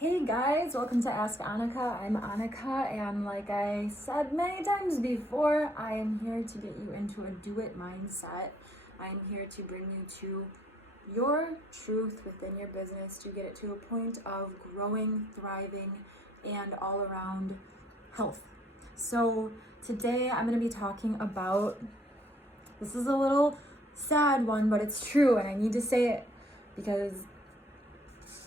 Hey guys, welcome to Ask Annika. I'm Annika, and like I said many times before, I am here to get you into a do-it mindset. I'm here to bring you to your truth within your business, to get it to a point of growing, thriving, and all around health. So today I'm going to be talking about, this is a little sad one, but it's true, and I need to say it because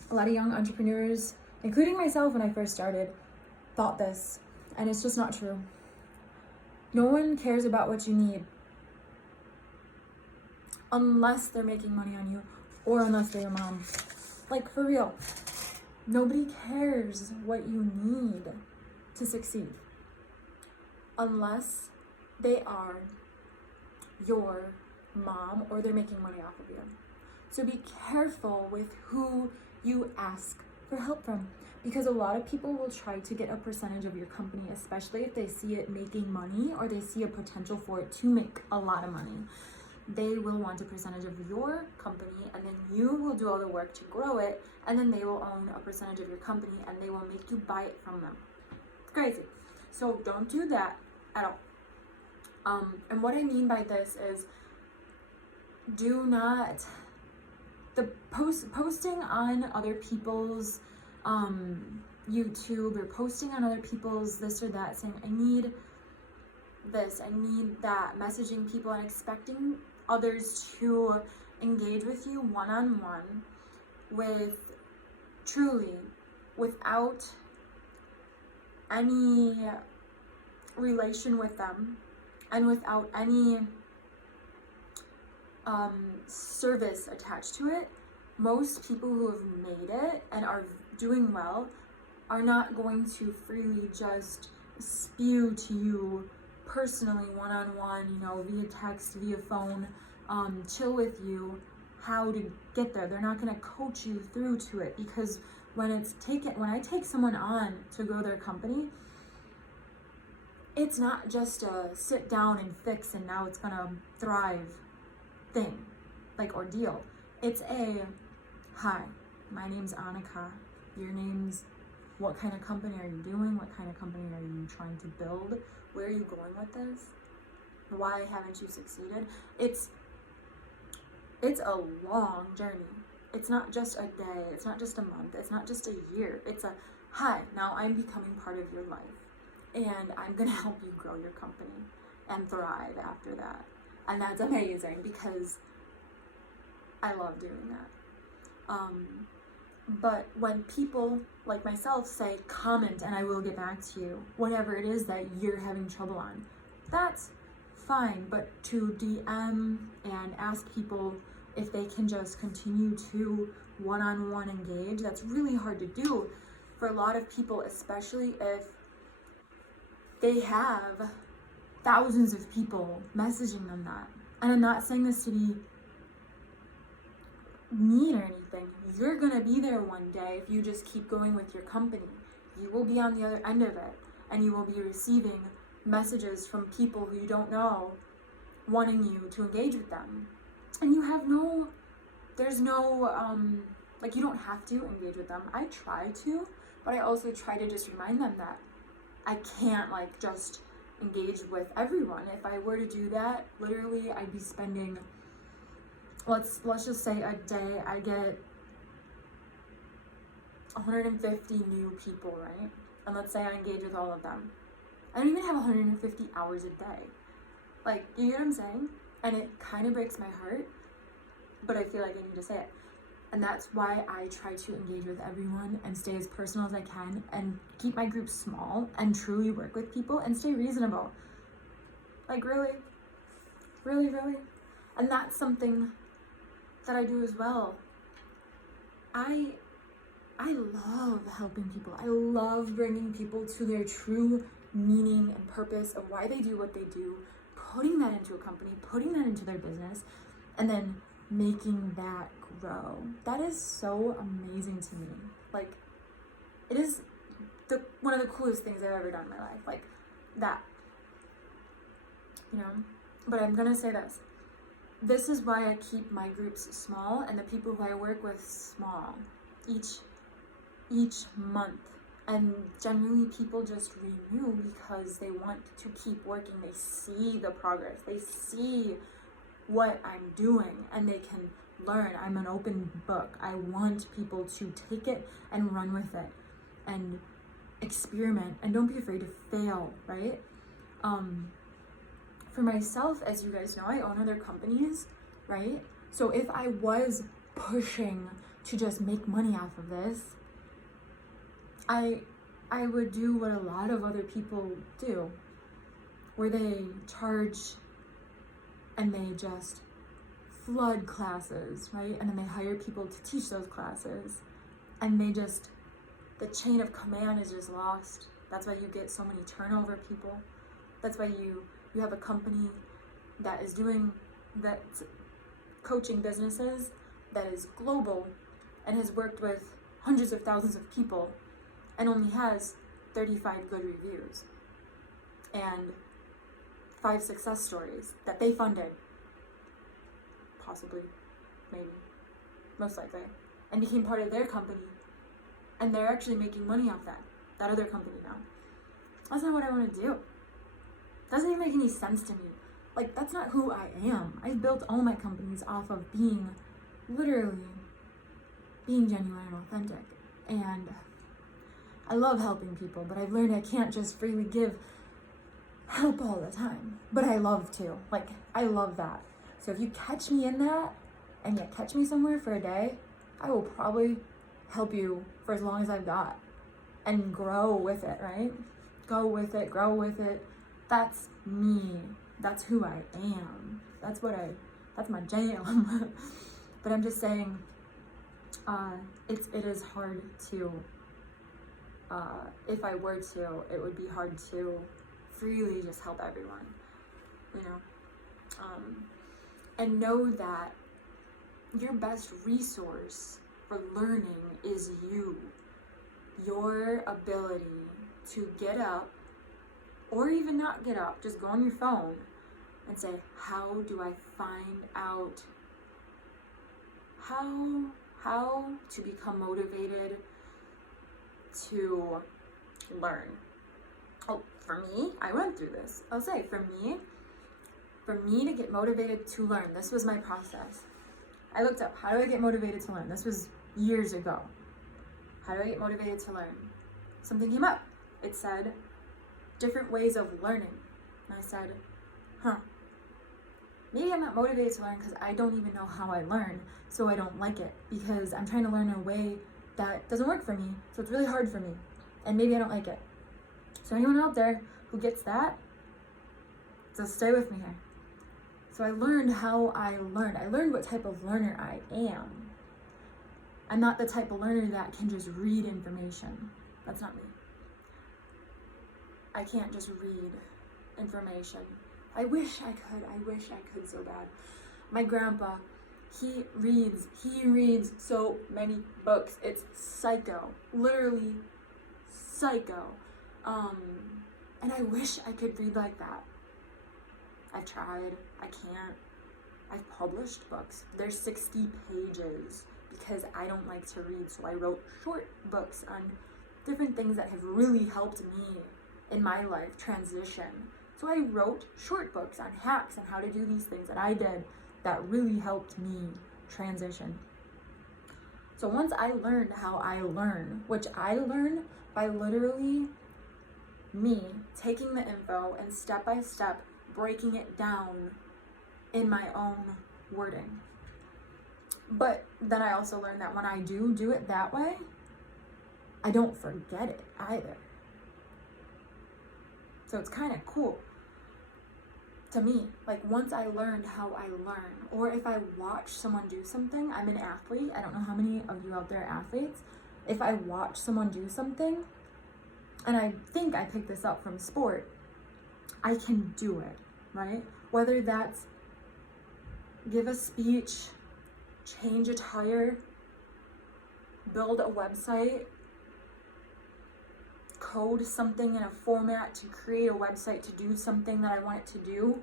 a lot of young entrepreneurs, including myself when I first started, thought this, and it's just not true. No one cares about what you need unless they're making money on you or unless they're your mom. Like, for real. Nobody cares what you need to succeed unless they are your mom or they're making money off of you. So be careful with who you ask for help from, because a lot of people will try to get a percentage of your company, especially if they see it making money or they see a potential for it to make a lot of money. They will want a percentage of your company, and then you will do all the work to grow it, and then they will own a percentage of your company and they will make you buy it from them. It's crazy. So don't do that at all. And what I mean by this is, do not posting on other people's YouTube or posting on other people's this or that, saying I need this, I need that, messaging people and expecting others to engage with you one-on-one without any relation with them and without any service attached to it. Most people who have made it and are doing well are not going to freely just spew to you personally, one-on-one, via text, via phone, chill with you how to get there. They're not going to coach you through to it, because when I take someone on to grow their company, it's not just a sit down and fix and now it's going to thrive thing, like ordeal. It's a, hi, my name's Annika. Your name's, what kind of company are you doing? What kind of company are you trying to build? Where are you going with this? Why haven't you succeeded? It's a long journey. It's not just a day. It's not just a month. It's not just a year. It's a, hi, now I'm becoming part of your life, and I'm gonna help you grow your company and thrive after that. And that's amazing, because I love doing that. But when people like myself say, comment and I will get back to you, whatever it is that you're having trouble on, that's fine. But to DM and ask people if they can just continue to one-on-one engage, that's really hard to do for a lot of people, especially if they have thousands of people messaging them that. And I'm not saying this to be mean or anything. You're gonna be there one day if you just keep going with your company. You will be on the other end of it, and you will be receiving messages from people who you don't know wanting you to engage with them. And you have you don't have to engage with them. I try to, but I also try to just remind them that I can't just engage with everyone. If I were to do that, literally I'd be spending, let's just say a day I get 150 new people, right? And let's say I engage with all of them. I don't even have 150 hours a day. You get what I'm saying? And it kind of breaks my heart, but I feel like I need to say it. And that's why I try to engage with everyone and stay as personal as I can and keep my group small and truly work with people and stay reasonable. Really, really, really. And that's something that I do as well. I love helping people. I love bringing people to their true meaning and purpose of why they do what they do, putting that into a company, putting that into their business, and then making that grow. That is so amazing to me. It is one of the coolest things I've ever done in my life. That. But I'm gonna say this. This is why I keep my groups small and the people who I work with small. each month. And generally people just renew because they want to keep working. They see the progress. They see what I'm doing and they can learn. I'm an open book. I want people to take it and run with it and experiment, and don't be afraid to fail, right? For myself, as you guys know, I own other companies, right? So if I was pushing to just make money off of this, I would do what a lot of other people do, where they charge and they just flood classes, right? And then they hire people to teach those classes, and the chain of command is just lost. That's why you get so many turnover people. That's why you have a company that's coaching businesses, that is global and has worked with hundreds of thousands of people and only has 35 good reviews and 5 success stories that they funded, possibly, maybe, most likely, and became part of their company, and they're actually making money off that other company now. That's not what I want to do. Doesn't even make any sense to me. Like, that's not who I am. I've built all my companies off of literally being genuine and authentic. And I love helping people, but I've learned I can't just freely give help all the time. But I love to. Like, I love that. So if you catch me in that, and you catch me somewhere for a day, I will probably help you for as long as I've got. And grow with it, right? Go with it, grow with it. That's me. That's who I am. That's my jam. But I'm just saying, it is hard to, if I were to, it would be hard to freely just help everyone, you know? And know that your best resource for learning is you. Your ability to get up, or even not get up, just go on your phone and say, how do I find out how to become motivated to learn? Oh, for me, I went through this. I'll say, for me to get motivated to learn, this was my process. I looked up, how do I get motivated to learn? This was years ago. How do I get motivated to learn? Something came up. It said, different ways of learning. And I said, maybe I'm not motivated to learn because I don't even know how I learn, so I don't like it, because I'm trying to learn in a way that doesn't work for me, so it's really hard for me, and maybe I don't like it. So anyone out there who gets that, just stay with me here. So I learned how I learned. I learned what type of learner I am. I'm not the type of learner that can just read information. That's not me. I can't just read information. I wish I could so bad. My grandpa, he reads so many books. It's psycho, literally psycho. And I wish I could read like that. I've tried, I can't. I've published books. They're 60 pages because I don't like to read, so I wrote short books on different things that have really helped me in my life transition. So I wrote short books on hacks and how to do these things that I did that really helped me transition. So once I learned how I learn, which I learn by literally me taking the info and step by step breaking it down in my own wording. But then I also learned that when I do it that way, I don't forget it either. So it's kind of cool to me. Like, once I learned how I learn, or if I watch someone do something, I'm an athlete. I don't know how many of you out there are athletes. If I watch someone do something, and I think I picked this up from sport, I can do it, right? Whether that's give a speech, change a tire, build a website, code something in a format to create a website to do something that I want it to do,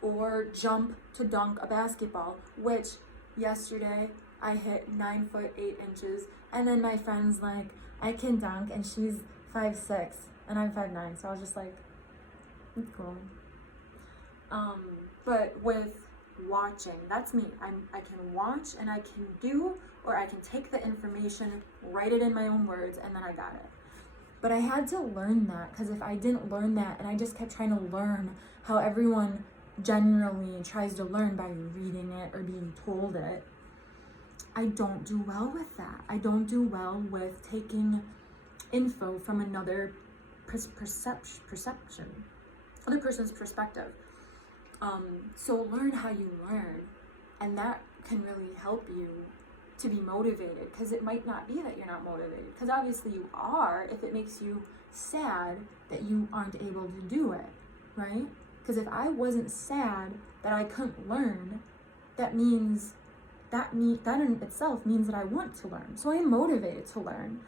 or jump to dunk a basketball, which yesterday I hit 9 foot 8 inches, and then my friend's like, I can dunk, and she's 5'6", and I'm 5'9", so I was just like, it's cool. But with watching, that's me. I can watch and I can do, or I can take the information, write it in my own words, and then I got it. But I had to learn that, because if I didn't learn that and I just kept trying to learn how everyone generally tries to learn by reading it or being told it, I don't do well with that. I don't do well with taking info from another perception, other person's perspective. So learn how you learn, and that can really help you to be motivated, because it might not be that you're not motivated, because obviously you are, if it makes you sad that you aren't able to do it, right? Because if I wasn't sad that I couldn't learn, that in itself means that I want to learn. So I am motivated to learn.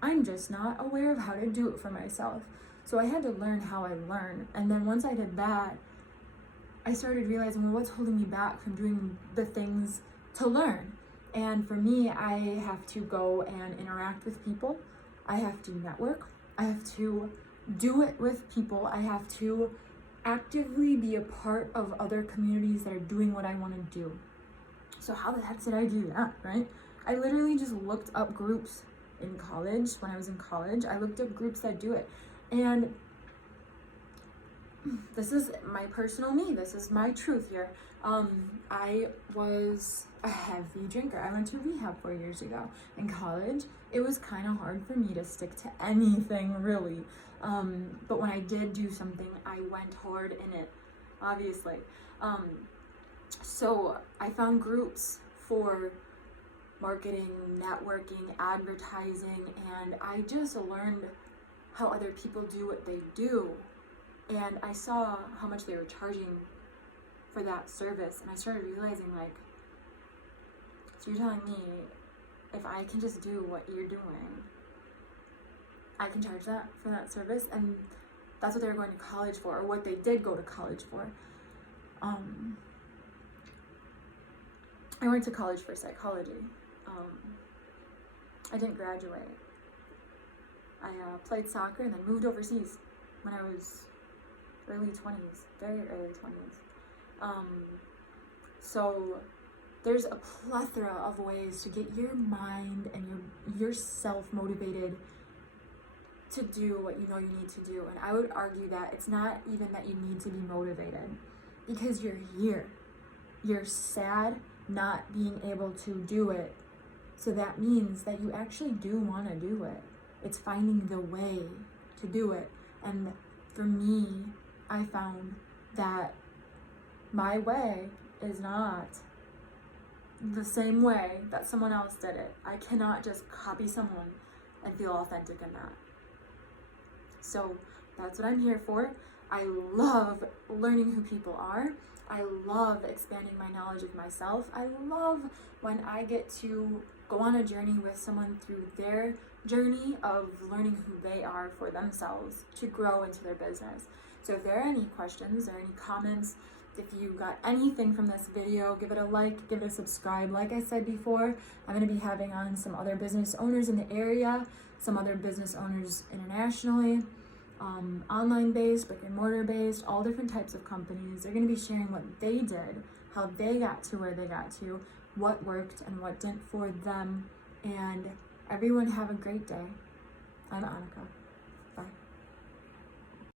I'm just not aware of how to do it for myself. So I had to learn how I learn. And then once I did that, I started realizing, well, what's holding me back from doing the things to learn? And for me, I have to go and interact with people. I have to network. I have to do it with people. I have to actively be a part of other communities that are doing what I want to do. So how the heck did I do that, right? I literally just looked up groups in college. When I was in college, I looked up groups that do it. And this is my personal me. This is my truth here. I was a heavy drinker. I went to rehab 4 years ago. In college, it was kind of hard for me to stick to anything, really. But when I did do something, I went hard in it, obviously. So I found groups for marketing, networking, advertising, and I just learned how other people do what they do. And I saw how much they were charging for that service, and I started realizing, like, so you're telling me if I can just do what you're doing, I can charge that for that service? And that's what they were going to college for, or what they did go to college for. I went to college for psychology. I didn't graduate. I played soccer and then moved overseas when I was early 20s, very early 20s. So there's a plethora of ways to get your mind and yourself motivated to do what you know you need to do. And I would argue that it's not even that you need to be motivated, because you're here. You're sad not being able to do it. So that means that you actually do want to do it. It's finding the way to do it. And for me, I found that my way is not the same way that someone else did it. I cannot just copy someone and feel authentic in that. So that's what I'm here for. I love learning who people are. I love expanding my knowledge of myself. I love when I get to go on a journey with someone through their journey of learning who they are for themselves to grow into their business. So if there are any questions or any comments, if you got anything from this video, give it a like, give it a subscribe. Like I said before, I'm going to be having on some other business owners in the area, some other business owners internationally, online based, brick and mortar based, all different types of companies. They're going to be sharing what they did, how they got to where they got to, what worked and what didn't for them. And everyone have a great day. I'm Annika. Bye.